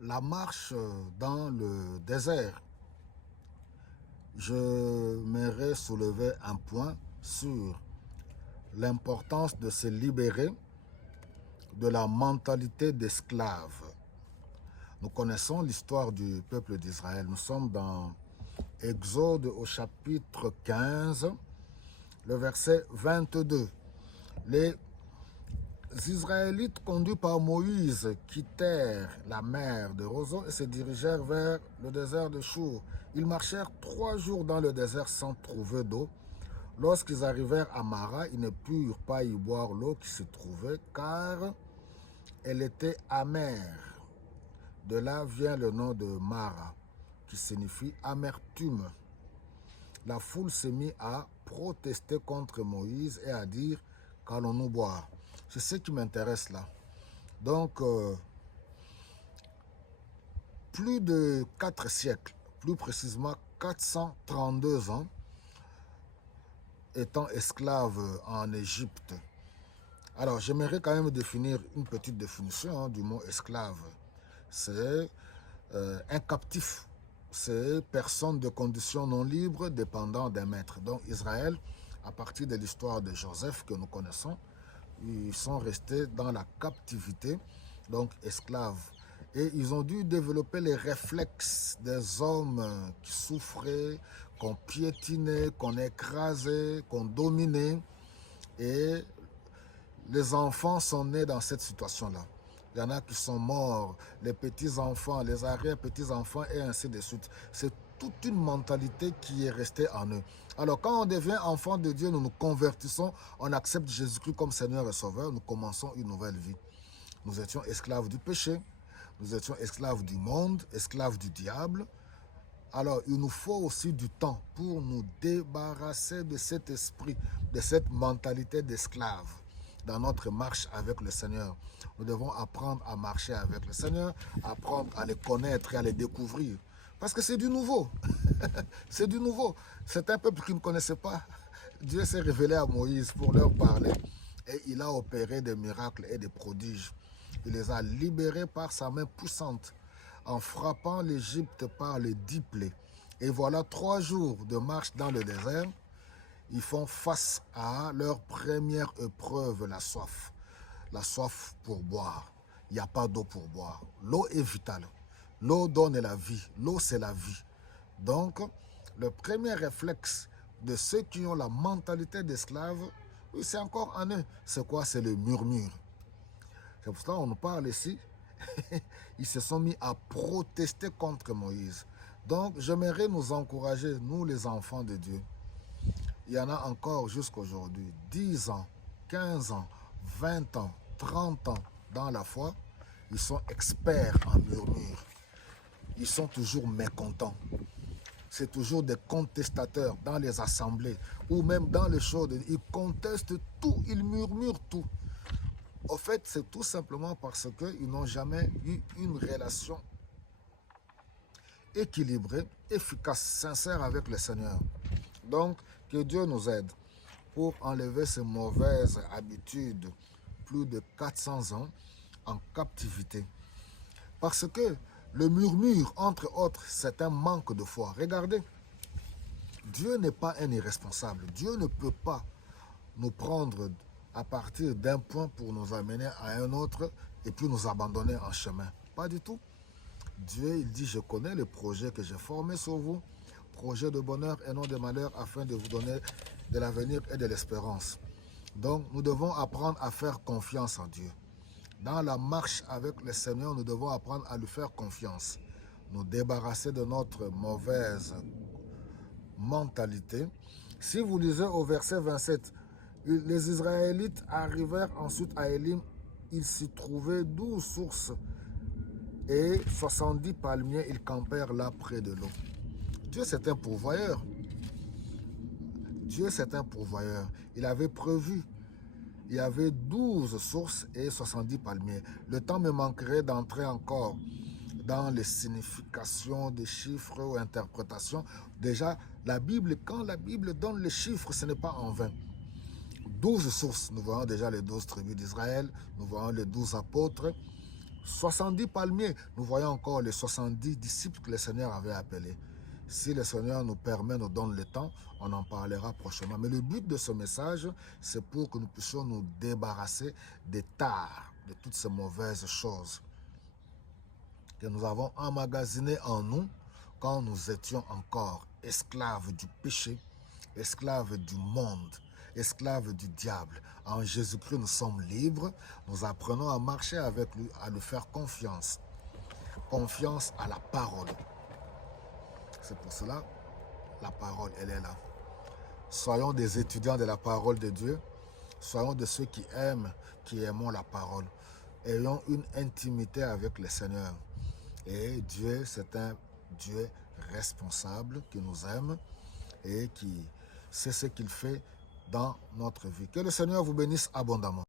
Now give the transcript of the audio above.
la marche dans le désert, j'aimerais soulever un point sur l'importance de se libérer de la mentalité d'esclave. Nous connaissons l'histoire du peuple d'Israël. Nous sommes dans Exode au chapitre 15, le verset 22. Les Israélites conduits par Moïse quittèrent la mer de Roseau et se dirigèrent vers le désert de Chour. Ils marchèrent 3 jours dans le désert sans trouver d'eau. Lorsqu'ils arrivèrent à Mara, ils ne purent pas y boire l'eau qui se trouvait car elle était amère. De là vient le nom de Mara qui signifie amertume. La foule s'est mise à protester contre Moïse et à dire qu'allons-nous boire. C'est ce qui m'intéresse là. Donc, plus de 4 siècles, plus précisément 432 ans, étant esclave en Égypte. Alors, j'aimerais quand même définir une petite définition du mot esclave. C'est un captif. C'est personne de condition non libre dépendant d'un maître. Donc, Israël, à partir de l'histoire de Joseph que nous connaissons, ils sont restés dans la captivité, donc esclaves. Et ils ont dû développer les réflexes des hommes qui souffraient, qu'on piétinait, qu'on écrasait, qu'on dominait. Et les enfants sont nés dans cette situation-là. Il y en a qui sont morts, les petits-enfants, les arrière-petits-enfants, et ainsi de suite. C'est toute une mentalité qui est restée en eux. Alors, quand on devient enfant de Dieu, nous nous convertissons, on accepte Jésus-Christ comme Seigneur et Sauveur, nous commençons une nouvelle vie. Nous étions esclaves du péché, nous étions esclaves du monde, esclaves du diable. Alors, il nous faut aussi du temps pour nous débarrasser de cet esprit, de cette mentalité d'esclave dans notre marche avec le Seigneur. Nous devons apprendre à marcher avec le Seigneur, apprendre à les connaître et à les découvrir. Parce que c'est du nouveau. C'est du nouveau. C'est un peuple qui ne connaissait pas. Dieu s'est révélé à Moïse pour leur parler et il a opéré des miracles et des prodiges. Il les a libérés par sa main puissante en frappant l'Égypte par les 10 plaies. Et voilà 3 jours de marche dans le désert. Ils font face à leur première épreuve, la soif. La soif pour boire. Il n'y a pas d'eau pour boire. L'eau est vitale. L'eau donne la vie. L'eau, c'est la vie. Donc, le premier réflexe de ceux qui ont la mentalité d'esclave, oui, c'est encore en eux. C'est quoi? C'est le murmure. C'est pour cela qu'on nous parle ici. Ils se sont mis à protester contre Moïse. Donc, j'aimerais nous encourager, nous les enfants de Dieu. Il y en a encore jusqu'à aujourd'hui, 10 ans, 15 ans, 20 ans, 30 ans dans la foi. Ils sont experts en murmure. Ils sont toujours mécontents. C'est toujours des contestateurs dans les assemblées ou même dans les choses. Ils contestent tout, ils murmurent tout. Au fait, c'est tout simplement parce qu'ils n'ont jamais eu une relation équilibrée, efficace, sincère avec le Seigneur. Donc, que Dieu nous aide pour enlever ces mauvaises habitudes, plus de 400 ans en captivité. Parce que le murmure, entre autres, c'est un manque de foi. Regardez, Dieu n'est pas un irresponsable. Dieu ne peut pas nous prendre à partir d'un point pour nous amener à un autre et puis nous abandonner en chemin. Pas du tout. Dieu, il dit, je connais le projet que j'ai formé sur vous, projet de bonheur et non de malheur, afin de vous donner de l'avenir et de l'espérance. Donc, nous devons apprendre à faire confiance en Dieu. Dans la marche avec le Seigneur, nous devons apprendre à lui faire confiance. Nous débarrasser de notre mauvaise mentalité. Si vous lisez au verset 27, les Israélites arrivèrent ensuite à Élim. Il s'y trouvait 12 sources et 70 palmiers. Ils campèrent là près de l'eau. Dieu, c'est un pourvoyeur. Dieu, c'est un pourvoyeur. Il avait prévu. Il y avait 12 sources et 70 palmiers. Le temps me manquerait d'entrer encore dans les significations des chiffres ou interprétations. Déjà, la Bible, quand la Bible donne les chiffres, ce n'est pas en vain. 12 sources, nous voyons déjà les 12 tribus d'Israël, nous voyons les 12 apôtres, 70 palmiers. Nous voyons encore les 70 disciples que le Seigneur avait appelés. Si le Seigneur nous permet, nous donne le temps, on en parlera prochainement. Mais le but de ce message, c'est pour que nous puissions nous débarrasser des tares, de toutes ces mauvaises choses que nous avons emmagasinées en nous quand nous étions encore esclaves du péché, esclaves du monde, esclaves du diable. En Jésus-Christ, nous sommes libres. Nous apprenons à marcher avec lui, à lui faire confiance. Confiance à la parole. C'est pour cela, la parole, elle est là. Soyons des étudiants de la parole de Dieu. Soyons de ceux qui aiment, qui aimons la parole. Ayons une intimité avec le Seigneur. Et Dieu, c'est un Dieu responsable qui nous aime et qui sait ce qu'il fait dans notre vie. Que le Seigneur vous bénisse abondamment.